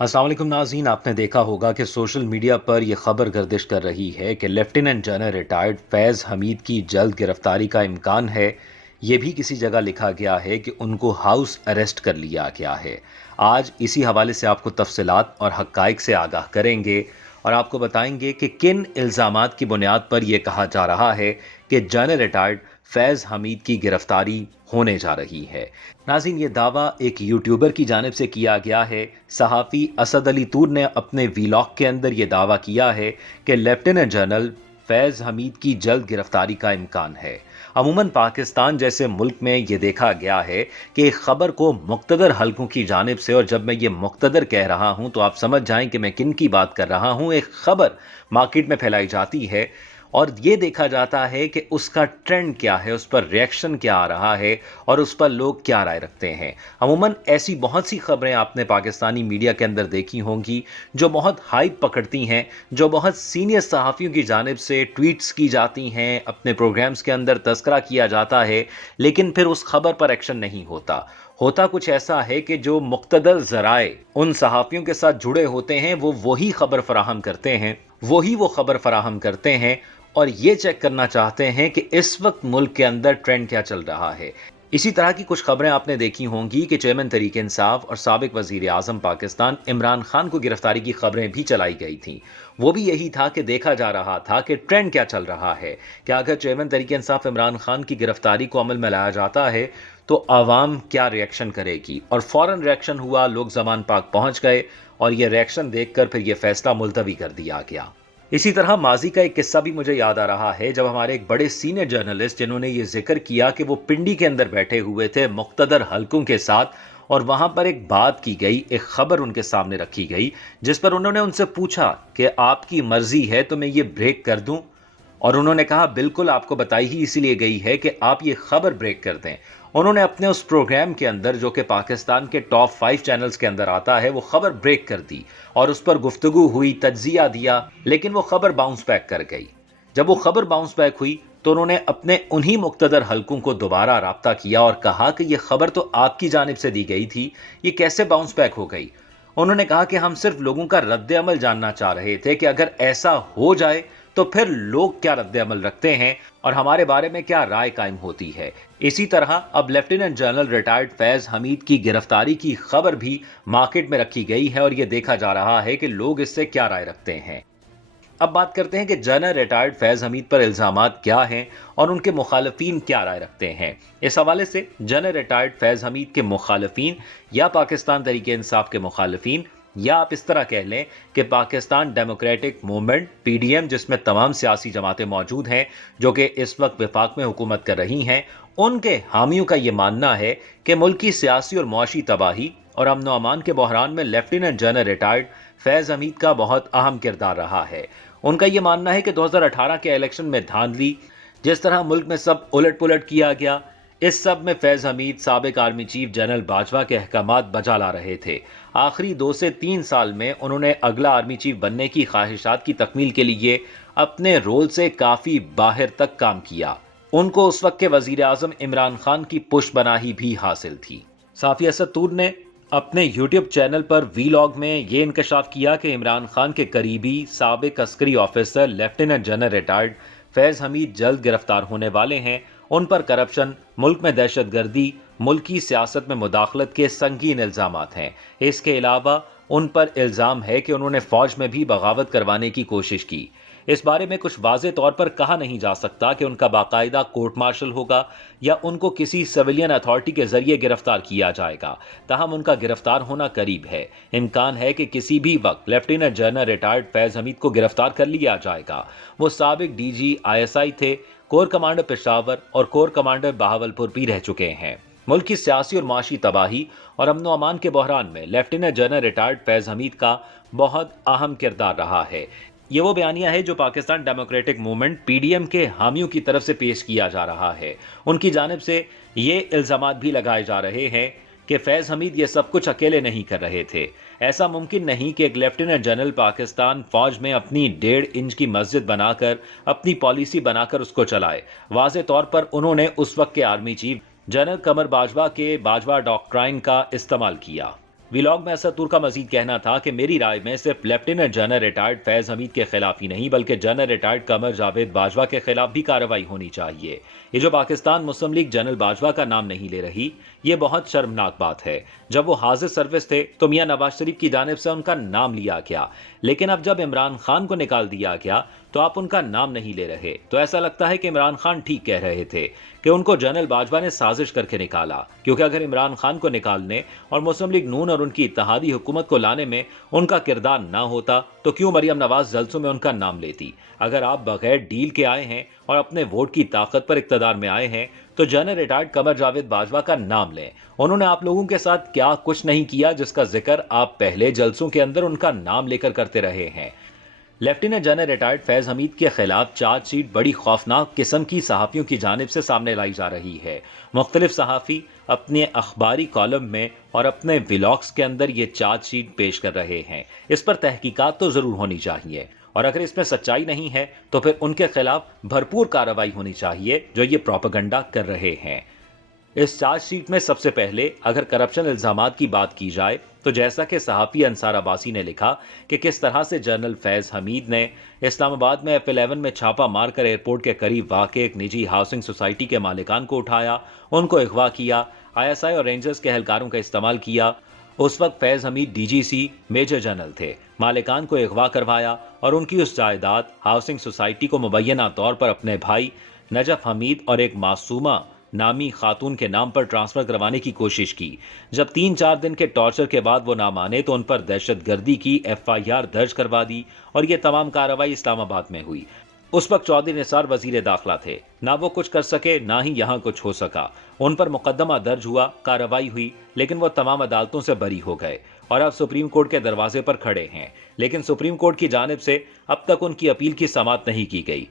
अस्सलाम वालेकुम नाज़रीन, आपने देखा होगा कि सोशल मीडिया पर यह खबर गर्दिश कर रही है कि lieutenant general retired Faiz Hamid की जल्द गिरफ्तारी का इम्कान है। ये भी किसी जगह लिखा गया है कि उनको हाउस अरेस्ट कर लिया गया है। आज इसी हवाले से आपको तफसीलात और हक़ाइक़ से आगाह करेंगे और आपको बताएंगे कि किन इल्ज़ामात की बुनियाद पर यह कहा जा रहा है कि जनरल रिटायर्ड फैज़ हमीद की गिरफ्तारी होने जा रही है। नाज़रीन, ये दावा एक यूट्यूबर की जानिब से किया गया है। सहाफ़ी असद अली तूर ने अपने वीलॉग के अंदर ये दावा किया है कि लेफ्टिनेंट जनरल फैज़ हमीद की जल्द गिरफ्तारी का इम्कान है। अमूमन पाकिस्तान जैसे मुल्क में ये देखा गया है कि एक खबर को मुक़्तदर हलकों की जानिब से, और जब मैं ये मुक़्तदर कह रहा हूँ तो आप समझ जाएं कि मैं किन की बात कर रहा हूँ, एक खबर मार्केट में फैलाई जाती है और ये देखा जाता है कि उसका ट्रेंड क्या है, उस पर रिएक्शन क्या आ रहा है और उस पर लोग क्या राय रखते हैं। अमूमन ऐसी बहुत सी खबरें आपने पाकिस्तानी मीडिया के अंदर देखी होंगी जो बहुत हाइप पकड़ती हैं, जो बहुत सीनियर सहाफ़ियों की जानिब से ट्वीट्स की जाती हैं, अपने प्रोग्राम्स के अंदर तस्करा किया जाता है, लेकिन फिर उस खबर पर एक्शन नहीं होता। होता कुछ ऐसा है कि जो मुक़्तदर ज़राए उन सहाफ़ियों के साथ जुड़े होते हैं वो वही खबर फराहम करते हैं, वही वो खबर फराहम करते हैं और ये चेक करना चाहते हैं कि इस वक्त मुल्क के अंदर ट्रेंड क्या चल रहा है। इसी तरह की कुछ खबरें आपने देखी होंगी कि चेयरमैन तहरीक इंसाफ और साबिक वजीर आजम पाकिस्तान इमरान खान को गिरफ्तारी की खबरें भी चलाई गई थीं। वो भी यही था कि देखा जा रहा था कि ट्रेंड क्या चल रहा है, कि अगर चेयरमैन तहरीक इंसाफ इमरान खान की गिरफ्तारी को अमल में लाया जाता है तो आवाम क्या रिएक्शन करेगी, और फौरन रिएक्शन हुआ। लोग जमान पाक पहुंच गए और ये रिएक्शन देखकर फिर ये फैसला मुलतवी कर दिया गया। इसी तरह माजी का एक किस्सा भी मुझे याद आ रहा है, जब हमारे एक बड़े सीनियर जर्नलिस्ट जिन्होंने ये जिक्र किया कि वो पिंडी के अंदर बैठे हुए थे मुक़्तदर हलकों के साथ और वहां पर एक बात की गई, एक खबर उनके सामने रखी गई जिस पर उन्होंने उनसे पूछा कि आपकी मर्जी है तो मैं ये ब्रेक कर दूं, और उन्होंने कहा बिल्कुल, आपको बताई ही इसीलिए गई है कि आप ये खबर ब्रेक कर दें। उन्होंने अपने उस प्रोग्राम के अंदर, जो कि पाकिस्तान के टॉप 5 चैनल्स के अंदर आता है, वो खबर ब्रेक कर दी और उस पर गुफ्तगू हुई, तज्जिया दिया, लेकिन वो खबर बाउंस बैक कर गई। जब वो खबर बाउंस बैक हुई तो उन्होंने अपने उन्हीं मुक़्तदर हलकों को दोबारा राब्ता किया और कहा कि ये खबर तो आपकी जानिब से दी गई थी, ये कैसे बाउंस बैक हो गई। उन्होंने कहा कि हम सिर्फ लोगों का रद्द अमल जानना चाह रहे थे कि अगर ऐसा हो जाए तो फिर लोग क्या रद्द अमल रखते हैं और हमारे बारे में क्या राय कायम होती है। इसी तरह अब lieutenant general retired Faiz Hamid की गिरफ्तारी की खबर भी मार्केट में रखी गई है और यह देखा जा रहा है कि लोग इससे क्या राय रखते हैं। अब बात करते हैं कि जनरल रिटायर्ड फैज़ हमीद पर इल्ज़ामात क्या हैं और उनके मुखालफीन क्या राय रखते हैं। इस हवाले से जनरल रिटायर्ड फैज़ हमीद के मुखालफीन या पाकिस्तान तहरीक इंसाफ के मुखालफीन, या आप इस तरह कह लें कि पाकिस्तान डेमोक्रेटिक मूवमेंट पीडीएम, जिसमें तमाम सियासी जमातें मौजूद हैं जो कि इस वक्त वफाक में हुकूमत कर रही हैं, उनके हामियों का यह मानना है कि मुल्क की सियासी और मुआशी तबाही और अमन व अमान के बहरान में lieutenant general retired Faiz Hamid का बहुत अहम किरदार रहा है। उनका यह मानना है कि 2018 के इलेक्शन में धांधली, जिस तरह मुल्क में सब उलट पुलट किया गया, इस सब में फैज़ हमीद साबिक आर्मी चीफ जनरल बाजवा के अहकामात बजा ला रहे थे। आखिरी 2 से 3 साल में उन्होंने अगला आर्मी चीफ बनने की ख्वाहिशात की तकमील के लिए अपने रोल से काफ़ी बाहर तक काम किया। उनको उस वक्त के वजीर आजम इमरान खान की पुष्पनाही भी हासिल थी। साफ़ी असद तूर ने अपने यूट्यूब चैनल पर वीलॉग में ये इंकशाफ किया कि इमरान खान के करीबी साबिक अस्करी officer lieutenant general retired Faiz Hameed जल्द गिरफ्तार होने वाले हैं। उन पर करप्शन, मुल्क में दहशतगर्दी, मुल्की सियासत में मुदाखलत के संगीन इल्ज़ामात हैं। इसके अलावा उन पर इल्ज़ाम है कि उन्होंने फ़ौज में भी बगावत करवाने की कोशिश की। इस बारे में कुछ वाज़े तौर पर कहा नहीं जा सकता कि उनका बाकायदा कोर्ट मार्शल होगा या उनको किसी सिविलियन अथॉरिटी के जरिए गिरफ्तार किया जाएगा, ताहम उनका गिरफ्तार होना करीब है। इम्कान है कि किसी भी वक्त lieutenant general retired Faiz Hamid को गिरफ्तार कर लिया जाएगा। वो साबिक डीजी ISI थे, कोर कमांडर पेशावर और कोर कमांडर बहावलपुर भी रह चुके हैं। मुल्क की सियासी और माशी तबाही और अमन व अमान के बहरान में lieutenant general retired Faiz Hamid का बहुत अहम किरदार रहा है। ये वो बयानिया है जो पाकिस्तान डेमोक्रेटिक मूवमेंट PDM के हामियों की तरफ से पेश किया जा रहा है। उनकी जानिब से ये इल्ज़ामात भी लगाए जा रहे हैं कि फैज़ हमीद ये सब कुछ अकेले नहीं कर रहे थे। ऐसा मुमकिन नहीं कि एक लेफ्टिनेंट जनरल पाकिस्तान फ़ौज में अपनी 1.5 इंच की मस्जिद बनाकर, अपनी पॉलिसी बनाकर उसको चलाए। वाज़े तौर पर उन्होंने उस वक्त के आर्मी चीफ जनरल कमर बाजवा के बाजवा डॉक्ट्राइन का इस्तेमाल किया। ولاگ میں اسد کا مزید کہنا تھا کہ میری رائے میں صرف لیفٹیننٹ جنرل ریٹائرڈ فیض حمید کے خلاف ہی نہیں بلکہ جنرل ریٹائرڈ قمر جاوید باجوہ کے خلاف بھی کارروائی ہونی چاہیے۔ یہ جو پاکستان مسلم لیگ جنرل باجوہ کا نام نہیں لے رہی، یہ بہت شرمناک بات ہے۔ جب وہ حاضر سروس تھے تو میاں نواز شریف کی جانب سے ان کا نام لیا گیا، لیکن اب جب عمران خان کو نکال دیا گیا تو آپ ان کا نام نہیں لے رہے، تو ایسا لگتا ہے کہ عمران خان ٹھیک کہہ رہے تھے کہ ان کو جنرل باجوہ نے سازش کر کے نکالا، کیونکہ اگر عمران خان کو نکالنے اور مسلم لیگ نون اور ان کی اتحادی حکومت کو لانے میں ان کا کردار نہ ہوتا تو کیوں مریم نواز جلسوں میں ان کا نام لیتی؟ اگر آپ بغیر ڈیل کے آئے ہیں اور اپنے ووٹ کی طاقت پر اقتدار میں آئے ہیں تو جنرل ریٹائرڈ قمر جاوید باجوہ کا نام لیں۔ انہوں نے آپ لوگوں کے ساتھ کیا کچھ نہیں کیا جس کا ذکر آپ پہلے جلسوں کے اندر ان کا نام لے کر کرتے رہے ہیں۔ لیفٹیننٹ جنرل ریٹائرڈ فیض حمید کے خلاف چارج شیٹ بڑی خوفناک قسم کی صحافیوں کی جانب سے سامنے لائی جا رہی ہے۔ مختلف صحافی اپنے اخباری کالم میں اور اپنے ولاگز کے اندر یہ چارج شیٹ پیش کر رہے ہیں۔ اس پر تحقیقات تو ضرور ہونی چاہیے، اور اگر اس میں سچائی نہیں ہے تو پھر ان کے خلاف بھرپور کارروائی ہونی چاہیے جو یہ پروپیگنڈا کر رہے ہیں۔ اس چارج شیٹ میں سب سے پہلے اگر کرپشن الزامات کی بات کی جائے تو جیسا کہ صحافی انصار عباسی نے لکھا کہ کس طرح سے جنرل فیض حمید نے اسلام آباد میں F11 میں چھاپا مار کر ایئرپورٹ کے قریب واقع ایک نجی ہاؤسنگ سوسائٹی کے مالکان کو اٹھایا، ان کو اغوا کیا، ISI اور رینجرز کے اہلکاروں کا استعمال کیا۔ اس وقت فیض حمید DGC میجر جنرل تھے، مالکان کو اغوا کروایا اور ان کی اس جائیداد ہاؤسنگ سوسائٹی کو مبینہ طور پر اپنے بھائی نجف حمید اور ایک معصومہ نامی خاتون کے نام پر ٹرانسفر کروانے کی کوشش کی۔ جب 3-4 دن کے ٹارچر کے بعد وہ نہ مانے تو ان پر دہشت گردی کی FIR درج کروا دی اور یہ تمام کارروائی اسلام آباد میں ہوئی۔ اس وقت چودھری نثار وزیر داخلہ تھے، نہ وہ کچھ کر سکے نہ ہی یہاں کچھ ہو سکا۔ ان پر مقدمہ درج ہوا، کارروائی ہوئی، لیکن وہ تمام عدالتوں سے بری ہو گئے اور اب سپریم کورٹ کے دروازے پر کھڑے ہیں، لیکن سپریم کورٹ کی جانب سے اب تک ان کی اپیل کی سماعت نہیں کی گئی۔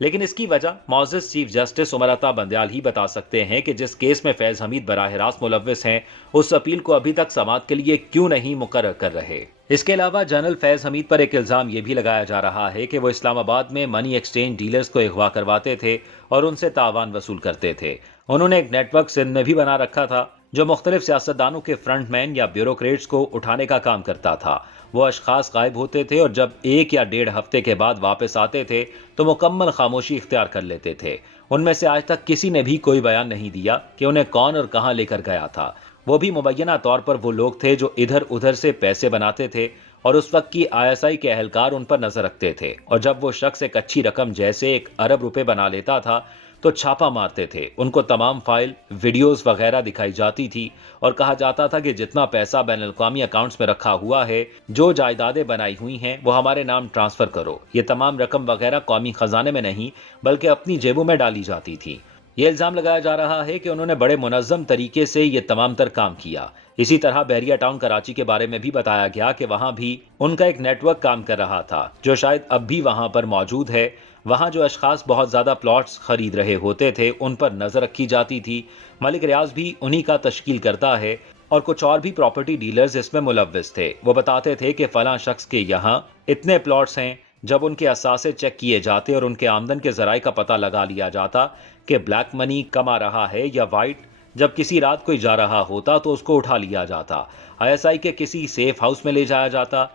لیکن اس کی وجہ معزز چیف جسٹس عمر عطا بندیال ہی بتا سکتے ہیں کہ جس کیس میں فیض حمید براہ راست ملوث ہیں اس اپیل کو ابھی تک سماعت کے لیے کیوں نہیں مقرر کر رہے۔ اس کے علاوہ جنرل فیض حمید پر ایک الزام یہ بھی لگایا جا رہا ہے کہ وہ اسلام آباد میں منی ایکسچینج ڈیلرز کو اغوا کرواتے تھے اور ان سے تاوان وصول کرتے تھے۔ انہوں نے ایک نیٹ ورک سندھ میں بھی بنا رکھا تھا جو مختلف سیاستدانوں کے فرنٹ مین یا بیوروکریٹس کو اٹھانے کا کام کرتا تھا۔ وہ اشخاص غائب ہوتے تھے اور جب 1 یا 1.5 ہفتے کے بعد واپس آتے تھے تو مکمل خاموشی اختیار کر لیتے تھے۔ ان میں سے آج تک کسی نے بھی کوئی بیان نہیں دیا کہ انہیں کون اور کہاں لے کر گیا تھا۔ وہ بھی مبینہ طور پر وہ لوگ تھے جو ادھر ادھر سے پیسے بناتے تھے اور اس وقت کی ISI کے اہلکار ان پر نظر رکھتے تھے، اور جب وہ شخص ایک اچھی رقم جیسے 1 ارب روپے بنا لیتا تھا تو چھاپا مارتے تھے، ان کو تمام فائل، ویڈیوز وغیرہ دکھائی جاتی تھی اور کہا جاتا تھا کہ جتنا پیسہ بین الاقوامی اکاؤنٹس میں رکھا ہوا ہے، جو جائیدادیں بنائی ہوئی ہیں وہ ہمارے نام ٹرانسفر کرو۔ یہ تمام رقم وغیرہ قومی خزانے میں نہیں بلکہ اپنی جیبوں میں ڈالی جاتی تھی۔ یہ الزام لگایا جا رہا ہے کہ انہوں نے بڑے منظم طریقے سے یہ تمام تر کام کیا۔ اسی طرح بحریہ ٹاؤن کراچی کے بارے میں بھی بتایا گیا کہ وہاں بھی ان کا ایک نیٹ ورک کام کر رہا تھا جو شاید اب بھی وہاں پر موجود ہے۔ وہاں جو اشخاص بہت زیادہ پلاٹس خرید رہے ہوتے تھے ان پر نظر رکھی جاتی تھی۔ ملک ریاض بھی انہی کا تشکیل کرتا ہے اور کچھ اور بھی پراپرٹی ڈیلرز اس میں ملوث تھے۔ وہ بتاتے تھے کہ فلاں شخص کے یہاں اتنے پلاٹس ہیں۔ جب ان کے اثاثے چیک کیے جاتے اور ان کے آمدن کے ذرائع کا پتہ لگا لیا جاتا کہ بلیک منی کما رہا ہے یا وائٹ، جب کسی رات کوئی جا رہا ہوتا تو اس کو اٹھا لیا جاتا، ISI کے کسی سیف ہاؤس میں لے جایا جاتا،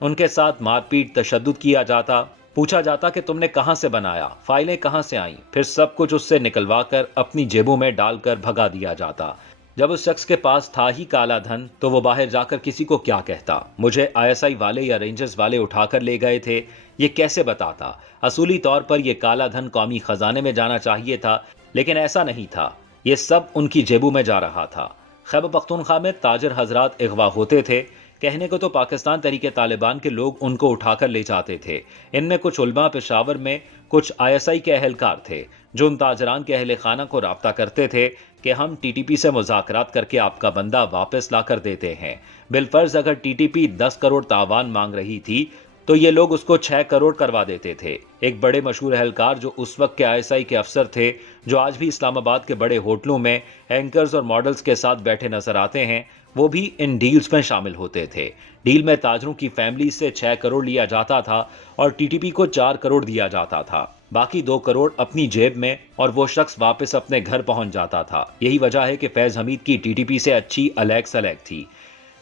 ان کے ساتھ مار پیٹ تشدد کیا جاتا، پوچھا جاتا کہ تم نے کہاں سے بنایا، فائلیں کہاں سے آئیں، پھر سب کچھ اس سے نکلوا کر اپنی جیبوں میں ڈال کر بھگا دیا جاتا۔ جب اس شخص کے پاس تھا ہی کالا دھن تو وہ باہر جا کر کسی کو کیا کہتا؟ مجھے ISI والے یا رینجرز والے اٹھا کر لے گئے تھے، یہ کیسے بتاتا؟ اصولی طور پر یہ کالا دھن قومی خزانے میں جانا چاہیے تھا، لیکن ایسا نہیں تھا، یہ سب ان کی جیبوں میں جا رہا تھا۔ خیبر پختونخوا میں تاجر حضرات اغوا ہوتے تھے، کہنے کو تو پاکستان تحریک طالبان کے لوگ ان کو اٹھا کر لے جاتے تھے۔ ان میں کچھ علماء پشاور میں، کچھ ISI کے اہلکار تھے جو ان تاجران کے اہل خانہ کو رابطہ کرتے تھے کہ ہم TTP سے مذاکرات کر کے آپ کا بندہ واپس لا کر دیتے ہیں۔ بالفرض اگر TTP 10 کروڑ تاوان مانگ رہی تھی تو یہ لوگ اس کو 6 کروڑ کروا دیتے تھے۔ ایک بڑے مشہور اہلکار جو اس وقت کے ISI کے افسر تھے، جو آج بھی اسلام آباد کے بڑے ہوٹلوں میں اینکرز اور ماڈلز کے ساتھ بیٹھے نظر آتے ہیں، وہ بھی ان ڈیلز میں شامل ہوتے تھے۔ ڈیل میں تاجروں کی فیملی سے 6 کروڑ لیا جاتا تھا اور TTP کو 4 کروڑ دیا جاتا تھا، باقی 2 کروڑ اپنی جیب میں، اور وہ شخص واپس اپنے گھر پہنچ جاتا تھا۔ یہی وجہ ہے کہ فیض حمید کی TTP سے اچھی الیگ سلیگ تھی۔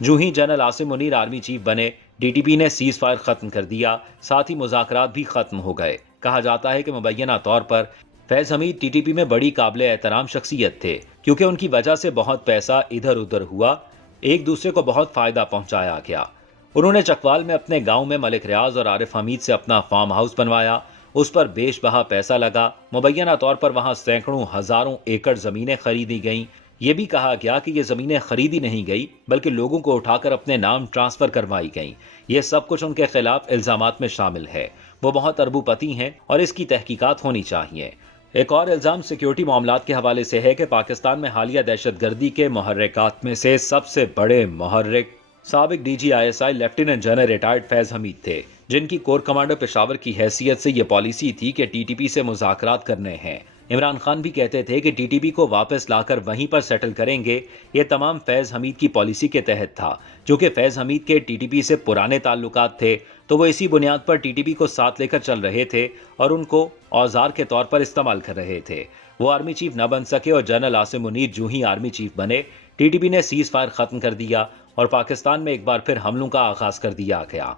जो ही general Asim Munir army chief बने, टीटीपी ने सीज फायर खत्म कर दिया, साथ ही मुज़ाकरात भी खत्म हो गए। कहा जाता है कि मुबैना तौर पर फैज हमीद टीटीपी में बड़ी काबिल एहतराम शख्सियत थे, क्योंकि उनकी वजह से बहुत पैसा इधर उधर हुआ, एक दूसरे को बहुत फायदा पहुंचाया गया। उन्होंने चकवाल में अपने गांव में मलिक रियाज और आरिफ हमीद से अपना फार्म हाउस बनवाया, उस पर बेशबहा पैसा लगा। मुबैना तौर पर वहां सैकड़ों हजारों एकड़ जमीनें खरीदी गईं। ये भी कहा गया कि ये जमीनें खरीदी नहीं गई, बल्कि लोगों को उठाकर अपने नाम ट्रांसफर करवाई गईं। ये सब कुछ उनके खिलाफ इल्जामात में शामिल है। वो बहुत अरबूपति हैं और इसकी तहकीकात होनी चाहिए। एक और इल्जाम सिक्योरिटी मामलात के हवाले से है कि पाकिस्तान में हालिया दहशतगर्दी के मुहर्रिकात में से सबसे बड़े मुहर्रिक साबिक DGISI lieutenant general retired Faiz Hamid थे, जिनकी कोर कमांडर पेशावर की हैसियत से यह पॉलिसी थी कि टीटीपी से मुज़ाकरात करने हैं। इमरान खान भी कहते थे कि टीटीपी को वापस लाकर वहीं पर सेटल करेंगे। ये तमाम फैज हमीद की पॉलिसी के तहत था। चूंकि फैज हमीद के टीटीपी से पुराने ताल्लुकात थे, तो वो इसी बुनियाद पर टीटीपी को साथ लेकर चल रहे थे और उनको औजार के तौर पर इस्तेमाल कर रहे थे। वो आर्मी चीफ न बन सके और जनरल आसिम मुनीर जो ही आर्मी चीफ बने, टीटीपी ने सीज फायर खत्म कर दिया और पाकिस्तान में एक बार फिर हमलों का आगाज कर दिया गया।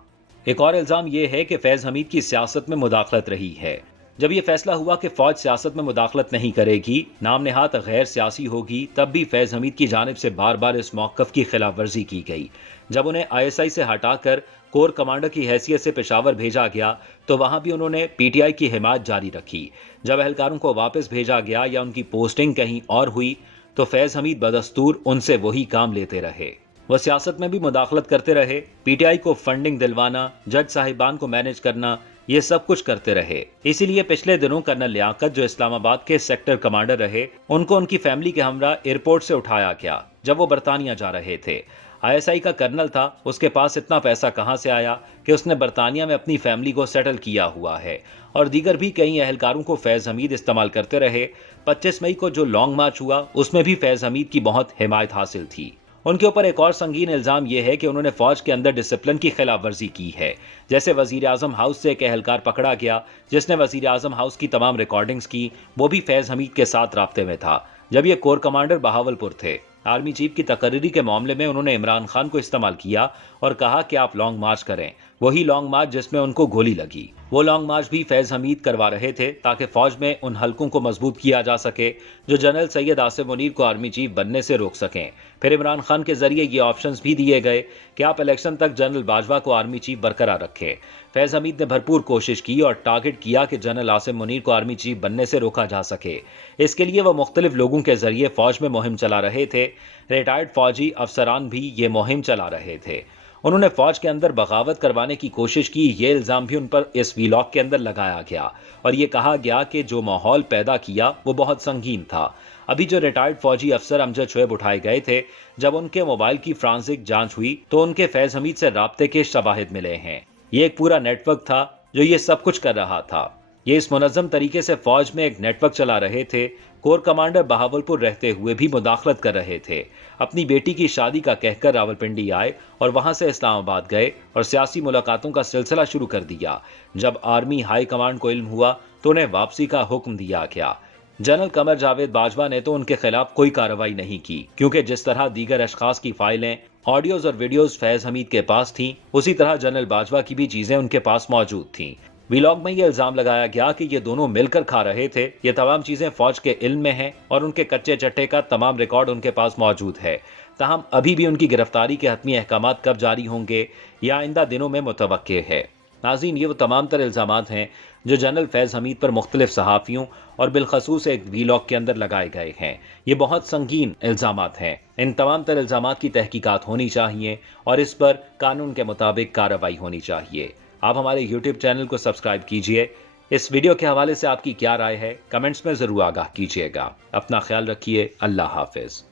एक और इल्जाम यह है कि फैज हमीद की सियासत में मुदाखलत रही है। जब यह फैसला हुआ कि फौज सियासत में मुदाखलत नहीं करेगी, नाम नेहात गैर सियासी होगी, तब भी फैज हमीद की जानिब से बार बार इस मौक़िफ़ की खिलाफ वर्जी की गई। जब उन्हें ISI से हटाकर कोर कमांडर की हैसियत से पेशावर भेजा गया, तो वहां भी उन्होंने PTI की हिमायत जारी रखी। जब एहलकारों को वापस भेजा गया या उनकी पोस्टिंग कहीं और हुई, तो फैज हमीद बदस्तूर उनसे वही काम लेते रहे। वह सियासत में भी मुदाखलत करते रहे, PTI को फंडिंग दिलवाना, जज साहिबान को मैनेज करना, ये सब कुछ करते रहे। इसीलिए पिछले दिनों कर्नल लियाकत, जो इस्लामाबाद के सेक्टर कमांडर रहे, उनको उनकी फैमिली के हमरा एयरपोर्ट से उठाया गया जब वो बरतानिया जा रहे थे। ISI का कर्नल था, उसके पास इतना पैसा कहां से आया कि उसने बरतानिया में अपनी फैमिली को सेटल किया हुआ है। और दीगर भी कई अहलकारों को फैज हमीद इस्तेमाल करते रहे। 25 मई को जो लॉन्ग मार्च हुआ, उसमें भी फैज हमीद की बहुत हिमायत हासिल थी। उनके ऊपर एक और संगीन इल्जाम यह है कि उन्होंने फौज के अंदर डिसिप्लिन की खिलाफ वर्जी की है। जैसे वजीर आजम हाउस से एक एहलकार पकड़ा गया जिसने वजीर आजम हाउस की तमाम रिकॉर्डिंग्स की, वो भी फैज हमीद के साथ राब्ते में था जब ये कोर कमांडर बहावलपुर थे। आर्मी चीफ की तकर्री के मामले में उन्होंने इमरान खान को इस्तेमाल किया और कहा कि आप लॉन्ग मार्च करें। वही लॉन्ग मार्च जिसमें उनको गोली लगी, वो लॉन्ग मार्च भी फैज हमीद करवा रहे थे ताकि फौज में उन हलकों को मजबूत किया जा सके जो जनरल सैयद आसिम मुनीर को आर्मी चीफ बनने से रोक सकें। फिर इमरान खान के जरिए ये ऑप्शंस भी दिए गए कि आप इलेक्शन तक जनरल बाजवा को आर्मी चीफ बरकरार रखें। फैज हमीद ने भरपूर कोशिश की और टारगेट किया कि जनरल आसिम मुनीर को आर्मी चीफ बनने से रोका जा सके। इसके लिए वह मुख्तलिफ लोगों के जरिए फौज में मुहिम चला रहे थे। रिटायर्ड फौजी अफसरान भी ये मुहिम चला रहे थे। उन्होंने फौज के अंदर बगावत करवाने की कोशिश की। ये इल्जाम भी उन पर इस वीलॉग के अंदर लगाया गया और ये कहा गया कि जो माहौल पैदा किया वो बहुत संगीन था। अभी जो रिटायर्ड फौजी अफसर अमजद शोएब उठाए गए थे, जब उनके मोबाइल की फ्रांसिक जांच हुई तो उनके फैज हमीद से राब्ते के शवाहिद मिले हैं। ये एक पूरा नेटवर्क था जो ये सब कुछ कर रहा था। ये इस मुनज़्ज़म तरीके से फौज में एक नेटवर्क चला रहे थे। कोर कमांडर बहावलपुर रहते हुए भी मुदाखलत कर रहे थे। अपनी बेटी की शादी का कहकर रावलपिंडी आए और वहां से इस्लामाबाद गए और सियासी मुलाकातों का सिलसिला शुरू कर दिया। जब आर्मी हाई कमांड को इल्म हुआ तो उन्हें वापसी का हुक्म दिया गया। जनरल कमर जावेद बाजवा ने तो उनके खिलाफ कोई कार्रवाई नहीं की, क्योंकि जिस तरह दीगर अशखास की फाइलें, ऑडियोज और वीडियोज फैज हमीद के पास थीं, उसी तरह जनरल बाजवा की भी चीजें उनके पास मौजूद थीं। वीलॉग में ये इल्जाम लगाया गया कि ये दोनों मिलकर खा रहे थे। ये तमाम चीजें फौज के इल्म में हैं और उनके कच्चे चट्टे का तमाम रिकॉर्ड उनके पास मौजूद है। ताहम अभी भी उनकी गिरफ्तारी के हतमी अहकामात कब जारी होंगे या आइंदा दिनों में मुतवक्के है। नाज़रीन, ये वो तमाम तर इल्जामात हैं जो जनरल फैज हमीद पर मुख्तलिफ सहाफ़ियों और बिलखसूस एक वीलॉग के अंदर लगाए गए हैं। ये बहुत संगीन इल्जामात हैं। इन तमाम तर इल्जामात की तहकीकात होनी चाहिए और इस पर कानून के मुताबिक कार्रवाई होनी चाहिए। आप हमारे YouTube चैनल को सब्सक्राइब कीजिए। इस वीडियो के हवाले से आपकी क्या राय है, कमेंट्स में ज़रूर आगाह कीजिएगा। अपना ख्याल रखिए। अल्लाह हाफिज़।